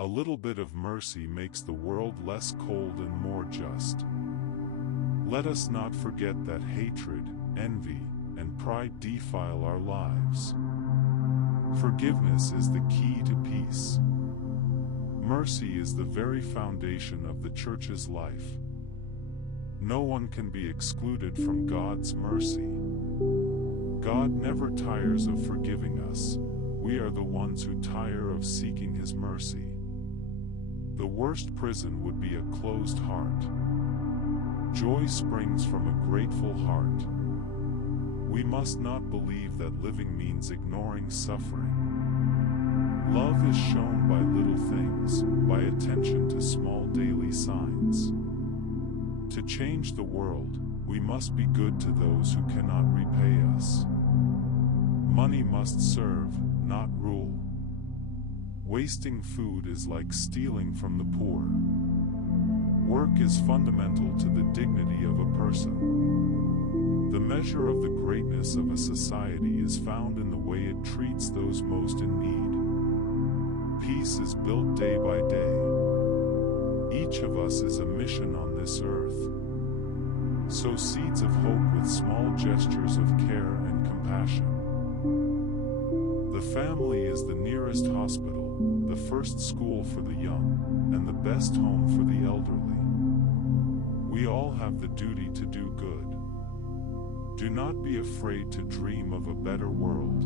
A little bit of mercy makes the world less cold and more just. Let us not forget that hatred, envy, and pride defile our lives. Forgiveness is the key to peace. Mercy is the very foundation of the Church's life. No one can be excluded from God's mercy. God never tires of forgiving us. We are the ones who tire of seeking His mercy. The worst prison would be a closed heart. Joy springs from a grateful heart. We must not believe that living means ignoring suffering. Love is shown by little things, by attention to small daily signs. To change the world, we must be good to those who cannot repay us. Money must serve, not rule. Wasting food is like stealing from the poor. Work is fundamental to the dignity of a person. The measure of the greatness of a society is found in the way it treats those most in need. Peace is built day by day. Each of us is a mission on this earth. Sow seeds of hope with small gestures of care and compassion. The family is the nearest hospital, the first school for the young, and the best home for the elderly. We all have the duty to do good. Do not be afraid to dream of a better world.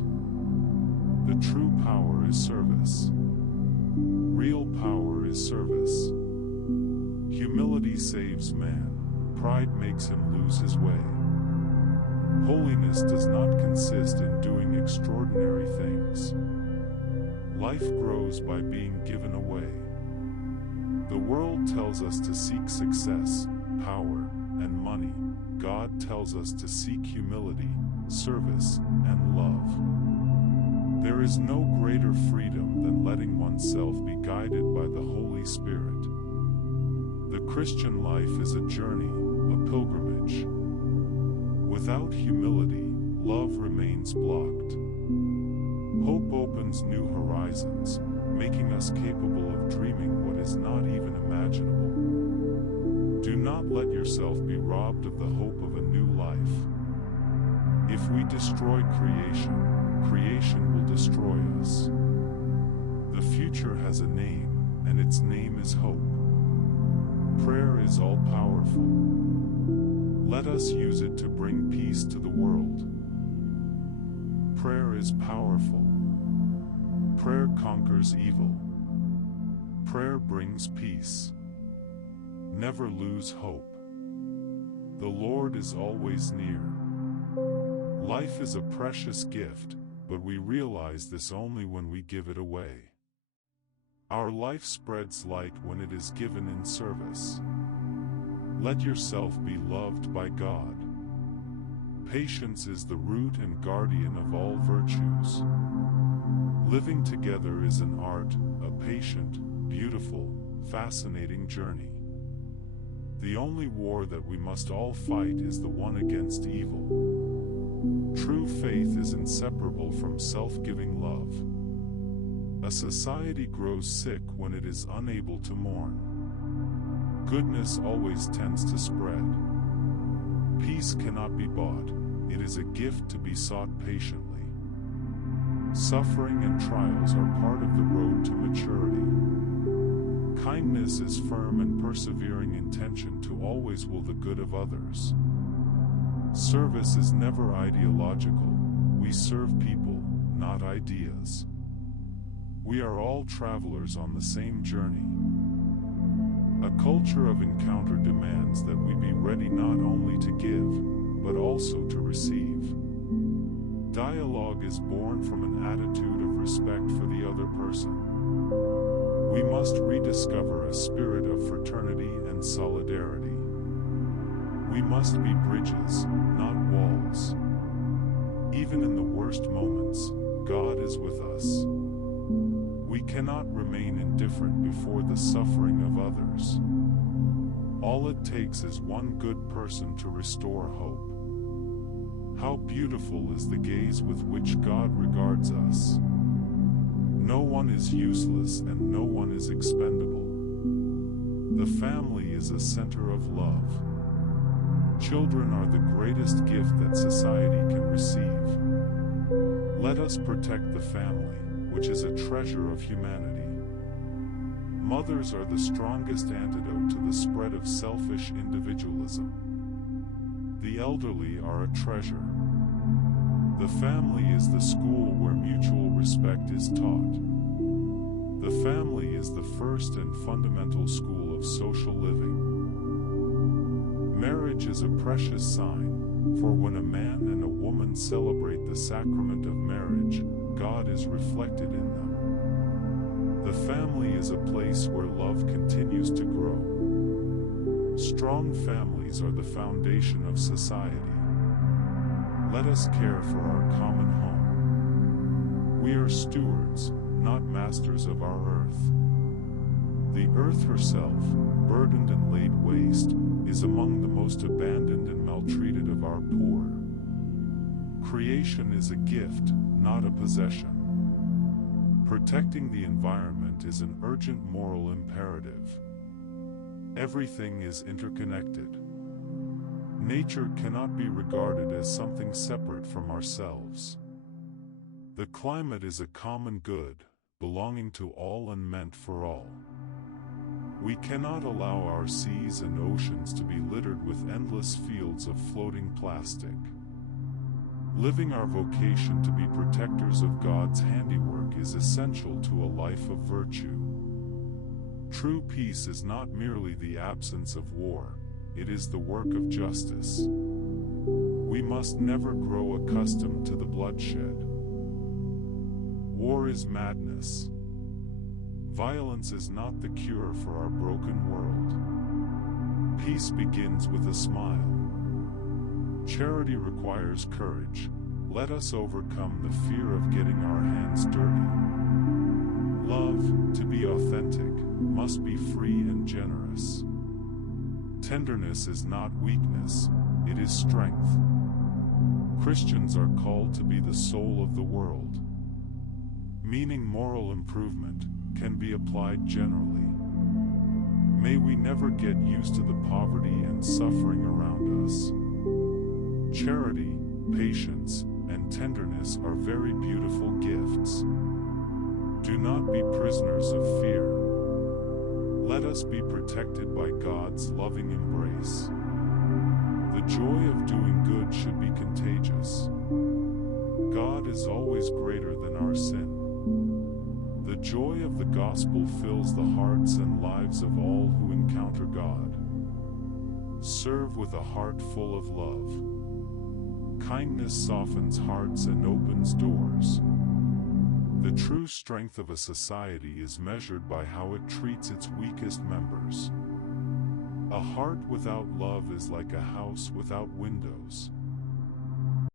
The true power is service. Real power is service. Humility saves man. Pride makes him lose his way. Holiness does not consist in doing extraordinary things. Life grows by being given away. The world tells us to seek success, power, and money. God tells us to seek humility, service, and love. There is no greater freedom than letting oneself be guided by the Holy Spirit. The Christian life is a journey, a pilgrimage. Without humility, love remains blocked. Hope opens new horizons, making us capable of dreaming what is not even imaginable. Do not let yourself be robbed of the hope of a new life. If we destroy creation, creation will destroy us. The future has a name, and its name is hope. Prayer is all-powerful. Let us use it to bring peace to the world. Prayer is powerful. Prayer conquers evil. Prayer brings peace. Never lose hope. The Lord is always near. Life is a precious gift, but we realize this only when we give it away. Our life spreads light when it is given in service. Let yourself be loved by God. Patience is the root and guardian of all virtues. Living together is an art, a patient, beautiful, fascinating journey. The only war that we must all fight is the one against evil. True faith is inseparable from self-giving love. A society grows sick when it is unable to mourn. Goodness always tends to spread. Peace cannot be bought, it is a gift to be sought patiently. Suffering and trials are part of the road to maturity. Kindness is firm and persevering intention to always will the good of others. Service is never ideological, we serve people, not ideas. We are all travelers on the same journey. A culture of encounter demands that we be ready not only to give, but also to receive. Dialogue is born from an attitude of respect for the other person. We must rediscover a spirit of fraternity and solidarity. We must be bridges, not walls. Even in the worst moments, God is with us. We cannot remain indifferent before the suffering of others. All it takes is one good person to restore hope. How beautiful is the gaze with which God regards us. No one is useless and no one is expendable. The family is a center of love. Children are the greatest gift that society can receive. Let us protect the family, which is a treasure of humanity. Mothers are the strongest antidote to the spread of selfish individualism. The elderly are a treasure. The family is the school where mutual respect is taught. The family is the first and fundamental school of social living. Marriage is a precious sign, for when a man and a woman celebrate the sacrament of marriage, God is reflected in them. The family is a place where love continues to grow. Strong families are the foundation of society. Let us care for our common home. We are stewards, not masters of our earth. The earth herself, burdened and laid waste, is among the most abandoned and maltreated of our poor. Creation is a gift, not a possession. Protecting the environment is an urgent moral imperative. Everything is interconnected. Nature cannot be regarded as something separate from ourselves. The climate is a common good, belonging to all and meant for all. We cannot allow our seas and oceans to be littered with endless fields of floating plastic. Living our vocation to be protectors of God's handiwork is essential to a life of virtue. True peace is not merely the absence of war, it is the work of justice. We must never grow accustomed to the bloodshed. War is madness. Violence is not the cure for our broken world. Peace begins with a smile. Charity requires courage. Let us overcome the fear of getting our hands dirty. Love, to be authentic, must be free and generous. Tenderness is not weakness, it is strength. Christians are called to be the soul of the world. Meaning moral improvement can be applied generally. May we never get used to the poverty and suffering around us. Charity, patience, and tenderness are very beautiful gifts. Do not be prisoners of fear. Let us be protected by God's loving embrace. The joy of doing good should be contagious. God is always greater than our sin. The joy of the gospel fills the hearts and lives of all who encounter God. Serve with a heart full of love. Kindness softens hearts and opens doors. The true strength of a society is measured by how it treats its weakest members. A heart without love is like a house without windows.